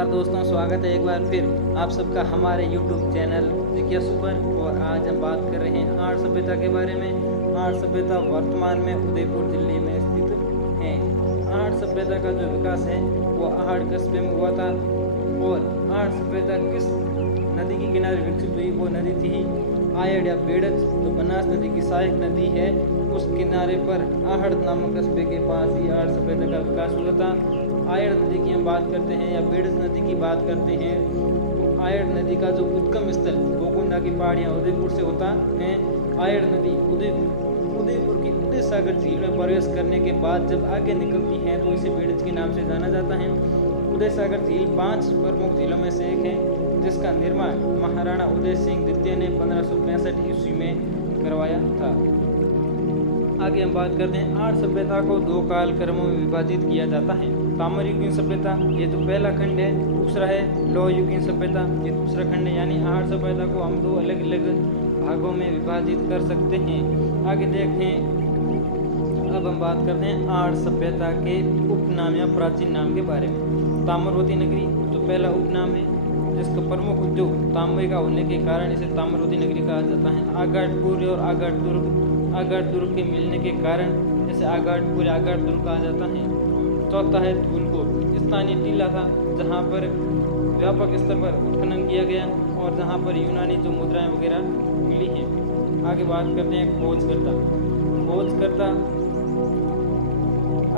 नमस्कार दोस्तों, स्वागत है एक बार फिर आप सबका हमारे YouTube चैनल जिज्ञासु पर। और आज हम बात कर रहे हैं आहड़ सभ्यता के बारे में। आहड़ सभ्यता वर्तमान में उदयपुर जिले में स्थित है। आहड़ सभ्यता का जो विकास है वो आहड़ कस्बे में हुआ था। और आहड़ सभ्यता किस नदी के किनारे विकसित हुई? वो नदी थी आयड़ या बेड़च, जो बनास नदी की सहायक नदी है, उस किनारे पर आहड़ नामक कस्बे के पास ही आहड़ सभ्यता का विकास हुआ था। आयड़ नदी की हम बात करते हैं या बेड़च नदी की बात करते हैं तो आयड़ नदी का जो उद्गम स्थल गोकुंडा की पहाड़ियाँ उदयपुर से होता है। आयड़ नदी उदयपुर की उदय सागर झील में प्रवेश करने के बाद जब आगे निकलती है तो इसे बेड़च के नाम से जाना जाता है। उदय सागर झील 5 प्रमुख झीलों में से एक है, जिसका निर्माण महाराणा उदय सिंह द्वितीय ने 1565 ईस्वी में करवाया था। आगे हम बात करते हैं आहड़ सभ्यता को 2 काल क्रमों में विभाजित किया जाता है। ताम्र युगीन सभ्यता, ये तो पहला खंड है। दूसरा है लौह युगीन सभ्यता, ये दूसरा खंड है। यानी आहड़ सभ्यता को हम 2 अलग अलग भागों में विभाजित कर सकते हैं। आगे देखें, अब हम बात करते हैं आहड़ सभ्यता के उपनाम या प्राचीन नाम के बारे में। ताम्रवती नगरी तो पहला उपनाम है, जिसका प्रमुख उद्योग तांबे का होने के कारण इसे ताम्रवती नगरी कहा जाता है। आगाड़पुर और आगाड़ दुर्ग के मिलने के कारण इसे आगाड़पुर या आगाड़ दुर्ग कहा जाता है। चौथा है धूलकोट, स्थानीय टीला था जहाँ पर व्यापक स्तर पर उत्खनन किया गया और जहाँ पर यूनानी जो मुद्राएं वगैरह मिली हैं। आगे बात करते हैं खोजकर्ता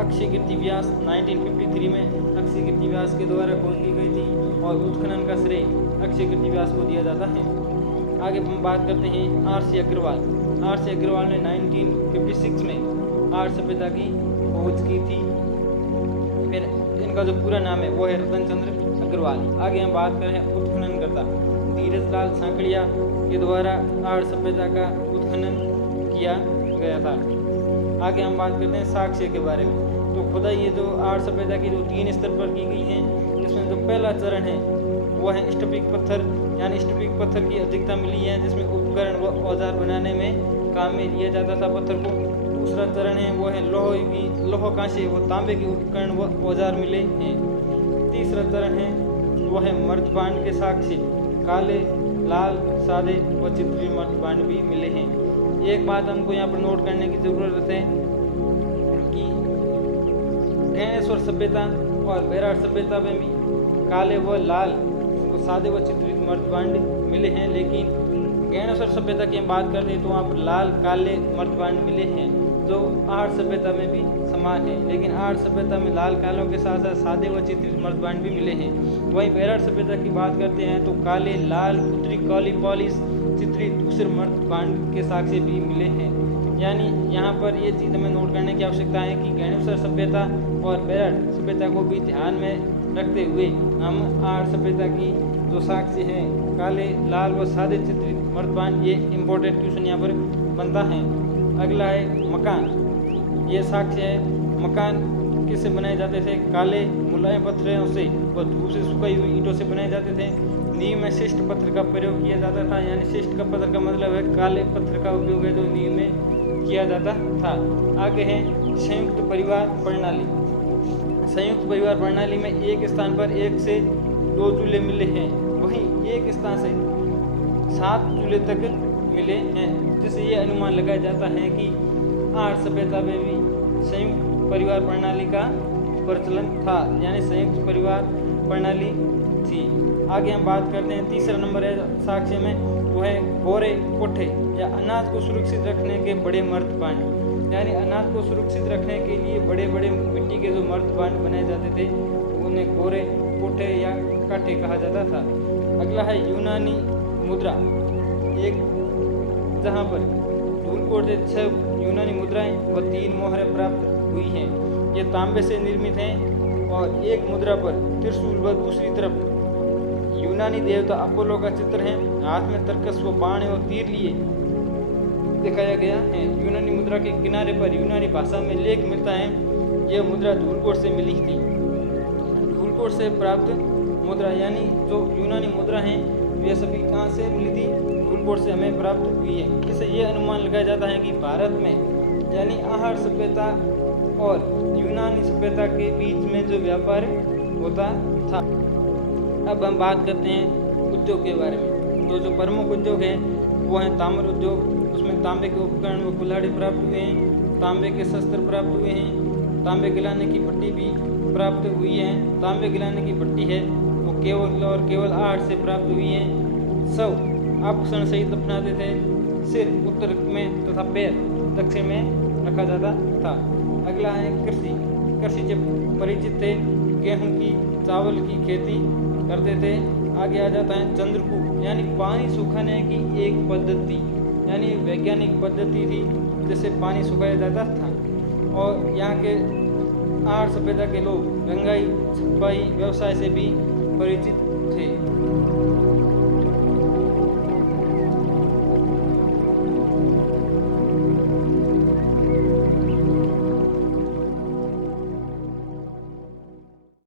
अक्षय कीर्ति व्यास 1953 में अक्षय कीर्ति व्यास के द्वारा खोज की गई थी और उत्खनन का श्रेय अक्षय कीर्ति व्यास को दिया जाता है। आगे हम बात करते हैं आर.सी. अग्रवाल ने 1956 में आहड़ सभ्यता की खोज की थी। फिर इनका जो पूरा नाम है वो है रतन चंद्र अग्रवाल। आगे हम बात करें उत्खननकर्ता धीरज लाल सांकड़िया के द्वारा आहड़ सभ्यता का उत्खनन किया गया था। आगे हम बात करते हैं साक्ष्य के बारे में। तो खुदाई ये जो आहड़ सभ्यता की जो 3 स्तर पर की गई है, जिसमें जो पहला चरण है वो है स्टपिक पत्थर, यानी स्टपिक पत्थर की अधिकता मिली है, जिसमें उपकरण व औजार बनाने में काम में लिया जाता था पत्थर को। दूसरा चरण है वो है लोह कांसे व तांबे के उपकरण व औजार मिले हैं। तीसरा चरण है वो है मर्दबांड के साक्ष्य, काले, लाल, सादे व चित्रीय मर्दबांड भी मिले हैं। एक बात हमको यहाँ पर नोट करने की जरूरत है कि गणेश्वर सभ्यता और बैराट सभ्यता में भी काले व लाल सादे व चित्रित मर्दबांड मिले हैं, लेकिन गणेश्वर सभ्यता की हम बात करते हैं तो वहाँ पर लाल काले मर्दबांड मिले हैं, जो आहड़ सभ्यता में भी समान है। लेकिन आहड़ सभ्यता में लाल कालों के साथ साथ सादे व चित्रित मर्दबांड भी मिले हैं। वहीं बैराट सभ्यता की बात करते हैं तो काले, लाल, उत्तरी काली पॉलिश चित्रित दूसरे मर्दबांड के साक्ष्य भी मिले हैं। यानी यहाँ पर ये चीज़ हमें नोट करने की आवश्यकता है कि गणेश्वर सभ्यता और बैराट सभ्यता को भी ध्यान में रखते हुए हम आहड़ सभ्यता की जो साक्ष्य हैं काले, लाल व सादे चित्रित मर्दबांड, ये इम्पोर्टेंट क्वेश्चन यहाँ पर बनता है। अगला है मकान। ये साक्ष्य है मकान किससे बनाए जाते थे? काले मुलायम पत्थरों से व धूप से सुखाई हुई ईंटों से बनाए जाते थे। नींव में शिष्ट पत्थर का प्रयोग किया जाता था, यानी शिष्ट का पत्थर का मतलब है काले पत्थर का उपयोग है जो नींव में किया जाता था। आगे है संयुक्त परिवार प्रणाली। संयुक्त परिवार प्रणाली में एक स्थान पर 1 से 2 चूल्हे मिले हैं, वहीं एक स्थान से 7 चूल्हे तक मिले हैं, जिससे ये अनुमान लगाया जाता है कि आहड़ सभ्यता में भी संयुक्त परिवार प्रणाली का प्रचलन था, यानी संयुक्त परिवार प्रणाली थी। आगे हम बात करते हैं, तीसरा नंबर है साक्ष्य में वो है गोरे कोठे या अनाज को सुरक्षित रखने के बड़े मर्दबांड। यानी अनाज को सुरक्षित रखने के लिए बड़े बड़े मिट्टी के जो मर्दबांड बनाए जाते थे उन्हें गोरे कोठे या काठे कहा जाता था। अगला है यूनानी मुद्रा, एक जहाँ पर धूलकोट से 6 यूनानी मुद्राएं व 3 मोहरें प्राप्त हुई हैं। ये तांबे से निर्मित हैं और एक मुद्रा पर त्रिशूल व दूसरी तरफ यूनानी देवता अपोलो का चित्र है। हाथ में तरकस व बाण और तीर लिए दिखाया गया है। यूनानी मुद्रा के किनारे पर यूनानी भाषा में लेख मिलता है। यह मुद्रा धूलकोट से मिली थी। धूलकोट से प्राप्त मुद्रा यानी जो यूनानी मुद्रा हैं वे सभी कहाँ से मिली थी? धूलकोट से हमें प्राप्त हुई है। इससे यह अनुमान लगाया जाता है कि भारत में यानी आहड़ सभ्यता और यूनानी सभ्यता के बीच में जो व्यापार होता था। अब हम बात करते हैं उद्योग के बारे में। तो जो प्रमुख उद्योग हैं वो हैं ताम्र उद्योग, उसमें तांबे के उपकरण व कुल्हाड़ी प्राप्त हुए हैं, तांबे के शस्त्र प्राप्त हुए हैं, तांबे गिलाने की भट्टी भी प्राप्त हुई है। तांबे गिलाने की भट्टी है वो केवल और केवल 8 से प्राप्त हुई है। सब आभूषण सहित अपनाते थे। सिर उत्तर में तथा पैर दक्षिण में रखा जाता था। अगला है कृषि। कृषि से परिचित थे, गेहूं की चावल की खेती करते थे। आगे आ जाता है चंद्रकूप, यानी पानी सुखाने की एक पद्धति, यानी वैज्ञानिक पद्धति थी जिससे पानी सुखाया जाता था। और यहाँ के आर्य सभ्यता के लोग रंगाई छपाई व्यवसाय से भी परिचित थे।